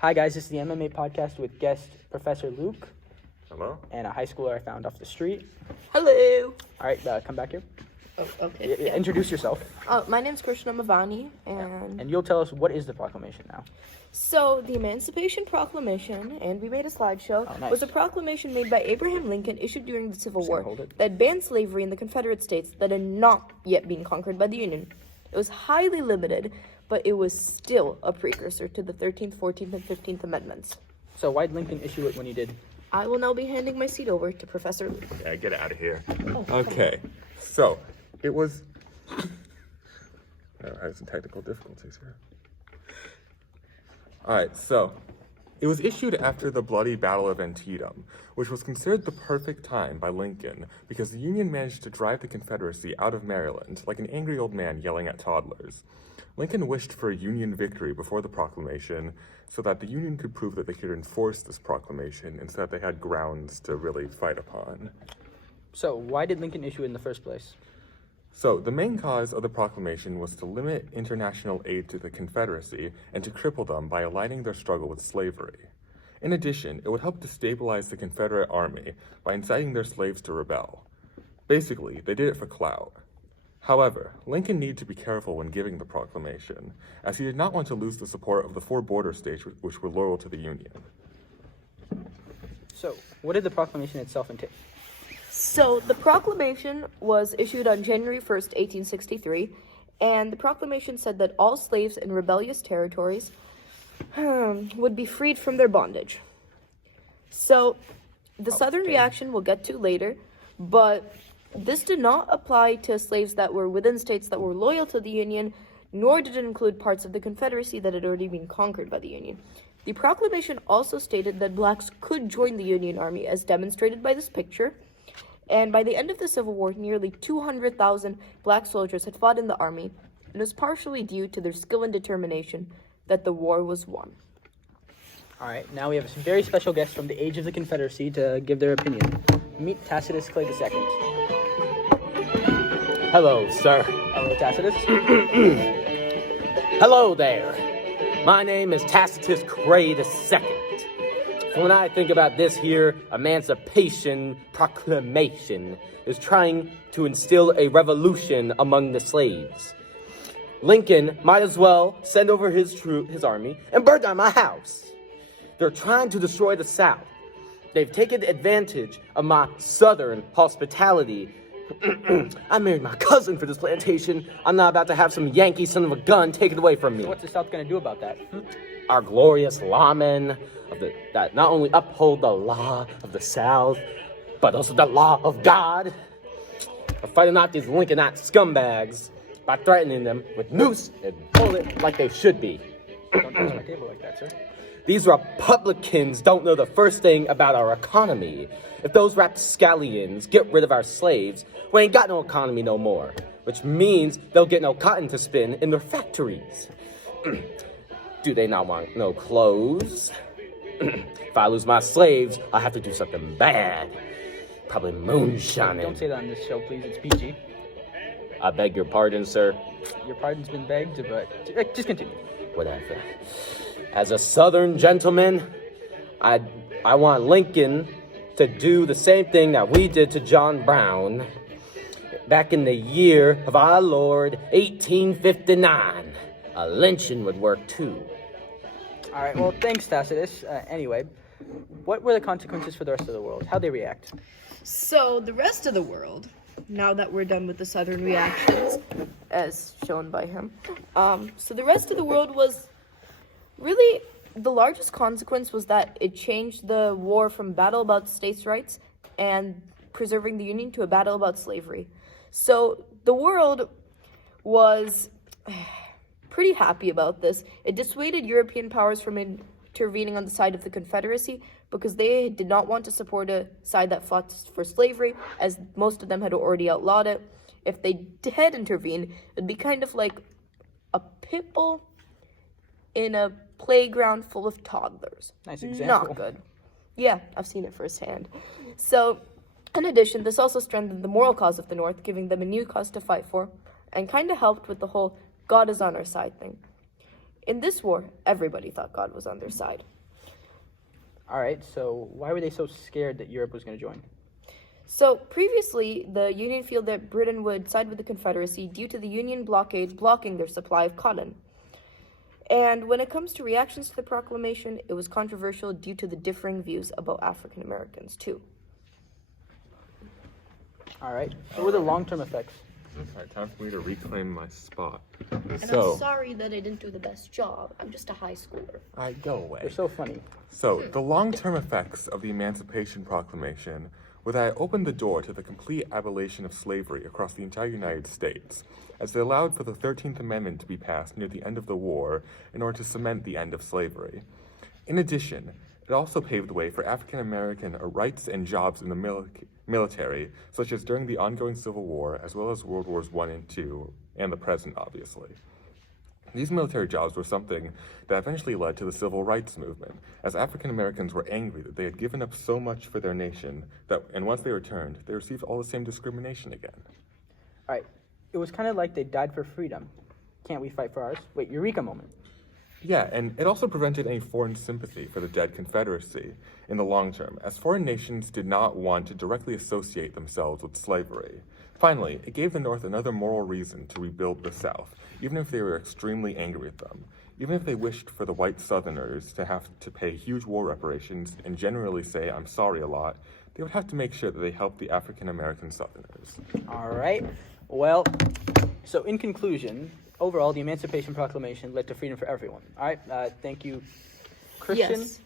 Hi guys, this is the MMA podcast with guest Professor Luke. Hello? And a high schooler I found off the street. Hello. All right, come back here. Oh, okay. Introduce yourself. My name's Krishna Mavani, and And you'll tell us what is the proclamation now. so the Emancipation Proclamation, and we made a slideshow, nice. was a proclamation made by Abraham Lincoln issued during the Civil War hold it. that banned slavery in the Confederate States that had not yet been conquered by the Union. It was highly limited, but it was still a precursor to the 13th, 14th, and 15th Amendments. So why'd Lincoln issue it when he did? I will now be handing my seat over to Professor Luke. Yeah, get out of here. Oh, Okay, so it was. I have some technical difficulties here. Alright, so it was issued after the bloody Battle of Antietam, which was considered the perfect time by Lincoln because the Union managed to drive the Confederacy out of Maryland like an angry old man yelling at toddlers. Lincoln wished for a Union victory before the proclamation so that the Union could prove that they could enforce this proclamation and so that they had grounds to really fight upon. So why did Lincoln issue it in the first place? So, the main cause of the proclamation was to limit international aid to the Confederacy and to cripple them by aligning their struggle with slavery. In addition, it would help destabilize the Confederate Army by inciting their slaves to rebel. Basically, they did it for clout. However, Lincoln needed to be careful when giving the proclamation, as he did not want to lose the support of the 4 border states which were loyal to the Union. So, what did the proclamation itself entail? So, the proclamation was issued on January 1st, 1863, and the proclamation said that all slaves in rebellious territories would be freed from their bondage. So, the Southern reaction we'll get to later, but this did not apply to slaves that were within states that were loyal to the Union, nor did it include parts of the Confederacy that had already been conquered by the Union. The proclamation also stated that blacks could join the Union Army, as demonstrated by this picture. And by the end of the Civil War, nearly 200,000 black soldiers had fought in the army, and it was partially due to their skill and determination that the war was won. All right, now we have a very special guest from the age of the Confederacy to give their opinion. Meet Tacitus Clay II. Hello, sir. Hello, Tacitus. Hello there. My name is Tacitus Clay II. When I think about this here Emancipation Proclamation is trying to instill a revolution among the slaves. Lincoln might as well send over his army and burn down my house. They're trying to destroy the South. They've taken advantage of my Southern hospitality. I married my cousin for this plantation. I'm not about to have some Yankee son of a gun take it away from me. What's the South going to do about that? Our glorious lawmen that not only uphold the law of the South, but also the law of God, are fighting out these Lincolnite scumbags by threatening them with noose and bullet like they should be. Don't touch my table like that, sir. These Republicans don't know the first thing about our economy. If those rapscallions get rid of our slaves, we ain't got no economy no more, which means they'll get no cotton to spin in their factories. Do they not want no clothes? If I lose my slaves, I'll have to do something bad. Probably moonshining. Don't say that on this show, please. It's PG. I beg your pardon, sir. Your pardon's been begged, but just continue. Whatever. As a Southern gentleman, I want Lincoln to do the same thing that we did to John Brown back in the year of our Lord, 1859. A lynching would work too. All right, well, thanks, Tacitus. Anyway, what were the consequences for the rest of the world? How'd they react? So, the rest of the world, now that we're done with the Southern reactions, as shown by him, so the rest of the world was really, the largest consequence was that it changed the war from battle about states' rights and preserving the Union to a battle about slavery. So, the world was pretty happy about this. It dissuaded European powers from intervening on the side of the Confederacy because they did not want to support a side that fought for slavery, as most of them had already outlawed it. If they did intervene, it'd be kind of like a pit bull in a playground full of toddlers. Nice example. Not good. Yeah, I've seen it firsthand. So, in addition, this also strengthened the moral cause of the North, giving them a new cause to fight for, and kind of helped with the whole God is on our side thing. In this war, everybody thought God was on their side. All right, so why were they so scared that Europe was going to join? So previously, the Union feared that Britain would side with the Confederacy due to the Union blockades blocking their supply of cotton. And when it comes to reactions to the proclamation, it was controversial due to the differing views about African Americans, too. All right, what were the long-term effects? All right, time for me to reclaim my spot. And So, I'm sorry that I didn't do the best job. I'm just a high schooler. all right, go away. They're so funny. So, the long-term effects of the Emancipation Proclamation were that it opened the door to the complete abolition of slavery across the entire United States, as it allowed for the 13th Amendment to be passed near the end of the war in order to cement the end of slavery. In addition, it also paved the way for African American rights and jobs in the military, such as during the ongoing Civil War, as well as World Wars I and II, and the present, obviously. These military jobs were something that eventually led to the Civil Rights Movement, as African Americans were angry that they had given up so much for their nation, and once they returned, they received all the same discrimination again. All right, it was kind of like they died for freedom. Can't we fight for ours? Wait, Eureka moment. Yeah, and it also prevented any foreign sympathy for the dead Confederacy in the long term, as foreign nations did not want to directly associate themselves with slavery. Finally, it gave the North another moral reason to rebuild the South, even if they were extremely angry at them. Even if they wished for the white Southerners to have to pay huge war reparations and generally say, "I'm sorry" a lot, they would have to make sure that they helped the African American Southerners. All right, well, so in conclusion, overall, the Emancipation Proclamation led to freedom for everyone. All right, thank you, Christian Yes.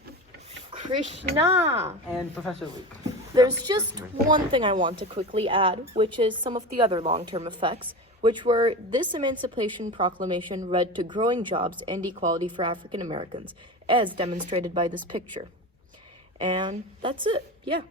Krishna! and Professor Luke. There's just one thing I want to quickly add, which is some of the other long-term effects, which were this Emancipation Proclamation led to growing jobs and equality for African Americans, as demonstrated by this picture. And that's it. Yeah.